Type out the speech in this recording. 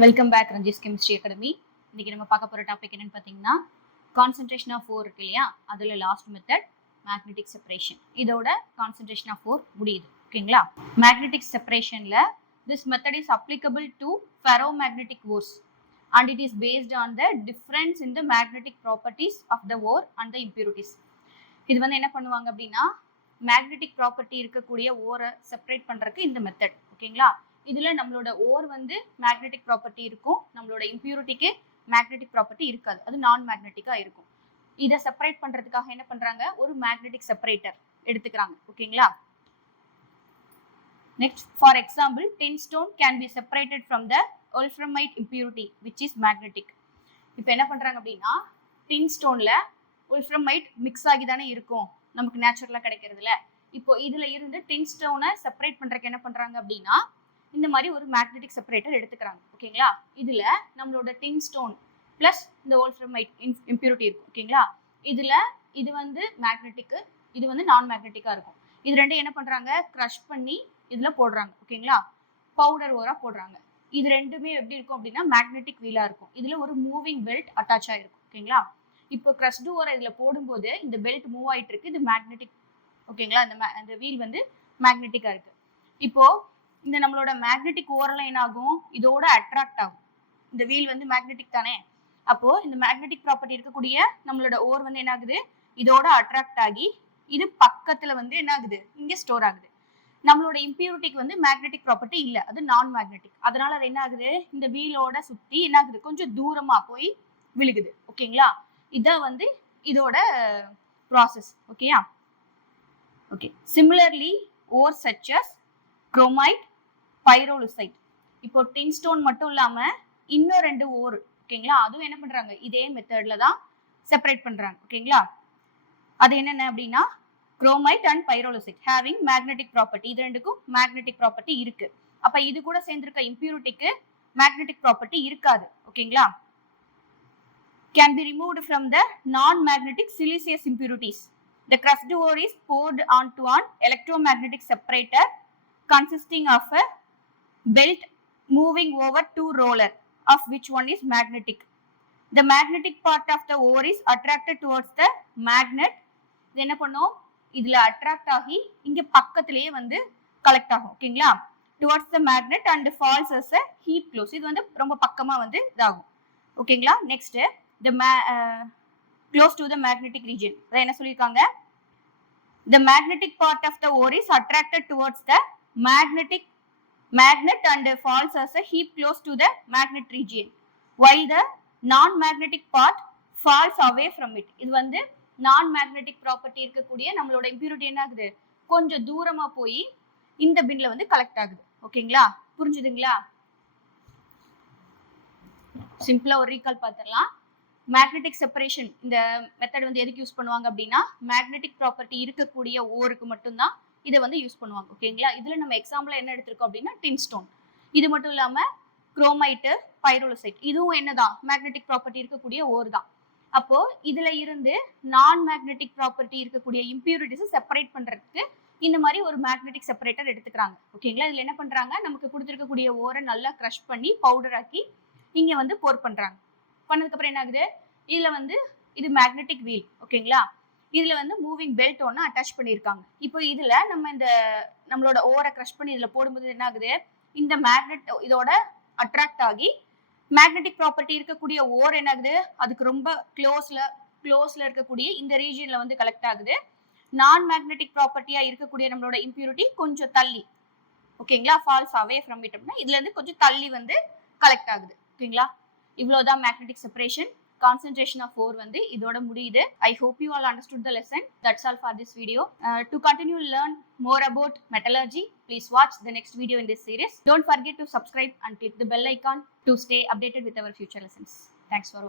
Welcome back Ranjith's chemistry academy. இன்னைக்கு நம்ம பார்க்க போகிற டாபிக் என்னன்னு பார்த்தீங்கன்னா, கான்சன்ட்ரேஷன் ஆஃப் ஓர் இருக்கு இல்லையா, அதில் லாஸ்ட் மெத்தட் மேக்னெட்டிக் செப்பரேஷன். இதோட கான்சன்ட்ரேஷன் ஆஃப் ஓர் முடியுது. ஓகேங்களா? மேக்னெட்டிக் செப்பரேஷனில் this method is applicable to ferromagnetic ores and it is based on the difference in the magnetic properties of the ore and the impurities. இது வந்து என்ன பண்ணுவாங்க அப்படின்னா, magnetic property இருக்கக்கூடிய ஓரை செப்பரேட் பண்ணுறதுக்கு இந்த மெத்தட். ஓகேங்களா? இதில் நம்மளோட ஓர் வந்து மேக்னெட்டிக் ப்ராப்பர்ட்டி இருக்கும், நம்மளோட இம்பியூரிட்டிக்கு மேக்னெட்டிக் ப்ராப்பர்ட்டி இருக்காது, அது நான் மேக்னெட்டிக்காக இருக்கும். இதை செப்பரேட் பண்ணுறதுக்காக என்ன பண்ணுறாங்க, ஒரு மேக்னெட்டிக் செப்பரேட்டர் எடுத்துக்கிறாங்க. ஓகேங்களா? Next, for example, tin stone can be separated from the wolframite impurity which is magnetic. இப்போ என்ன பண்ணுறாங்க அப்படின்னா, டின் ஸ்டோனில் wolframite மிக்ஸ் ஆகி தானே இருக்கும் நமக்கு நேச்சுரலாக கிடைக்கிறதுல. இப்போ இதில் இருந்து டின் ஸ்டோனை செப்பரேட் பண்ணுறதுக்கு என்ன பண்ணுறாங்க அப்படின்னா, இந்த மாதிரி ஒரு மேக்னெட்டிக் செப்பரேட்டர் எடுத்துக்கிறாங்க. ஓகேங்களா? இதில் நம்மளோட டின் ஸ்டோன் ப்ளஸ் இந்த wolframite இம்பியூரிட்டி இருக்கும். ஓகேங்களா? இதில் இது வந்து மேக்னெட்டிக்கு, இது வந்து நான் மேக்னெட்டிக்காக இருக்கும். இது ரெண்டும் என்ன பண்ணுறாங்க, க்ரஷ் பண்ணி இதில் போடுறாங்க. ஓகேங்களா? பவுடர் ஓராக போடுறாங்க. இது ரெண்டுமே எப்படி இருக்கும் அப்படின்னா, மேக்னெட்டிக் வீலா இருக்கும். இதுல ஒரு மூவிங் பெல்ட் அட்டாச் ஆயிருக்கும். ஓகேங்களா? இப்போ கிரஷ்டு ஓரை இதுல போடும்போது இந்த பெல்ட் மூவ் ஆயிட்டு இருக்கு, இது மேக்னெட்டிக். ஓகேங்களா? அந்த வீல் வந்து மேக்னெட்டிக்கா இருக்கு. இப்போ இந்த நம்மளோட மேக்னெட்டிக் ஓரெல்லாம் என்ன ஆகும், இதோட அட்ராக்ட் ஆகும். இந்த வீல் வந்து மேக்னெட்டிக் தானே, அப்போ இந்த மேக்னெட்டிக் ப்ராப்பர்ட்டி இருக்கக்கூடிய நம்மளோட ஓர் வந்து என்ன ஆகுது, இதோட அட்ராக்ட் ஆகி இது பக்கத்துல வந்து என்ன ஆகுது, இங்க ஸ்டோர் ஆகுது. நம்மளோட இம்பியூரிட்டிக்கு வந்து மேக்னெட்டிக் ப்ராப்பர்ட்டி இல்லை, அது நான் மேக்னெட்டிக். அதனால அது என்ன ஆகுது, இந்த வீலோட சுத்தி என்ன ஆகுது, கொஞ்சம் தூரமா போய் விழுகுது. ஓகேங்களா? இதான் வந்து இதோட ப்ராசஸ். ஓகேயா? ஓகே. சிமிலர்லி ஓர் சச்சஸ் குரோமைட், பைரோலுசைட். இப்போ டின் ஸ்டோன் மட்டும் இல்லாம இன்னும் 2 ஓர். ஓகேங்களா? அதுவும் என்ன பண்றாங்க, இதே மெத்தட்ல தான் செப்பரேட் பண்றாங்க. ஓகேங்களா? அது என்னென்ன அப்படின்னா, chromite and pyrolusite having magnetic property. இது ரெண்டுக்கும் மேக்னெட்டிக் ப்ராப்பர்ட்டி இருக்கு. அப்ப இது கூட சேர்ந்திருக்க இம்பியூரிட்டிக்கு மேக்னெட்டிக் ப்ராப்பர்ட்டி இருக்காது. ஓகேங்களா? Can be removed from the நான் magnetic siliceous impurities. The crushed ore is poured onto an electromagnetic separator consisting of a belt moving over 2 rollers, of which one is magnetic. The magnetic part of the ore is attracted towards the magnet. இது என்ன பண்ணும், இதுல attract ஆகி இங்க பக்கத்திலேயே வந்து collect ஆகும். ஓகேங்களா? Towards the magnet and falls as a heap close. இது வந்து ரொம்ப பக்கமா வந்து இதாகும். ஓகேங்களா? Next, the close to the magnetic region. அத என்ன சொல்லிருக்காங்க, the magnetic part of the ore is attracted towards the magnet and falls as a heap close to the magnet region, while the non magnetic part falls away from it. இது வந்து நான் magnetic property இருக்கக்கூடிய நம்மளோட impurity என்ன ஆகுது, கொஞ்சம் தூரமா போய் இந்த பின்ல வந்து கலெக்ட் ஆகுது. ஓகேங்களா? புரிஞ்சுதுங்களா? சிம்பிளா ஒரு ரீகால் பார்த்துடலாம். மேக்னெட்டிக் செப்பரேஷன் இந்த மெத்தட் வந்து எதுக்கு யூஸ் பண்ணுவாங்க அப்படின்னா, மேக்னெட்டிக் ப்ராப்பர்ட்டி இருக்கக்கூடிய ஓருக்கு மட்டும்தான் இதை வந்து யூஸ் பண்ணுவாங்க. ஓகேங்களா? இதுல நம்ம எக்ஸாம்பிள் என்ன எடுத்திருக்கோம் அப்படின்னா, டின் ஸ்டோன். இது மட்டும் இல்லாம குரோமைட்டு, பைரோலுசைட், இதுவும் என்னதான் மேக்னெட்டிக் ப்ராப்பர்ட்டி இருக்கக்கூடிய ஓர் தான். அப்போ இதுல இருந்து நான் மேக்னெட்டிக் ப்ராப்பர்ட்டி இருக்கக்கூடிய இம்பியூரிட்டிஸ் செப்பரேட் பண்றதுக்கு இந்த மாதிரி ஒரு மேக்னெட்டிக் செப்பரேட்டர் எடுத்துக்கிறாங்க. ஓகேங்களா? இதுல என்ன பண்றாங்க, நமக்கு கொடுத்துருக்கக்கூடிய ஓரை நல்லா கிரஷ் பண்ணி பவுடர் ஆக்கி இங்க வந்து போர் பண்றாங்க. பண்ணதுக்கு அப்புறம் என்ன ஆகுது, இதுல வந்து இது மேக்னெட்டிக் வீல். ஓகேங்களா? இதுல வந்து மூவிங் பெல்ட் ஒன்று அட்டாச் பண்ணியிருக்காங்க. இப்போ இதுல நம்ம இந்த நம்மளோட ஓரை கிரஷ் பண்ணி இதுல போடும்போது என்ன ஆகுது, இந்த மேக்னெட் இதோட அட்ராக்ட் ஆகி மேக்னெட்டிக் ப்ராப்பர்ட்டி இருக்கக்கூடிய ஓர் என்ன ஆகுது, அதுக்கு ரொம்ப க்ளோஸ்ல இருக்கக்கூடிய இந்த ரீஜியன்ல வந்து கலெக்ட் ஆகுது. நான் மேக்னெட்டிக் ப்ராப்பர்ட்டியா இருக்கக்கூடிய நம்மளோட இம்பியூரிட்டி கொஞ்சம் தள்ளி, ஓகேங்களா, ஃபால்ஸ் அவே ஃப்ரம் இட் அப்படின்னா இதுல இருந்து கொஞ்சம் தள்ளி வந்து கலெக்ட் ஆகுது. ஓகேங்களா? இவ்வளவுதான் magnetic separation. Concentration of ore வந்து இதோட முடியுது. I hope you all understood the lesson. That's all for this video. To continue learn more about metallurgy, please watch the next video in this series. Don't forget to subscribe and click the bell icon to stay updated with our future lessons. Thanks for watching.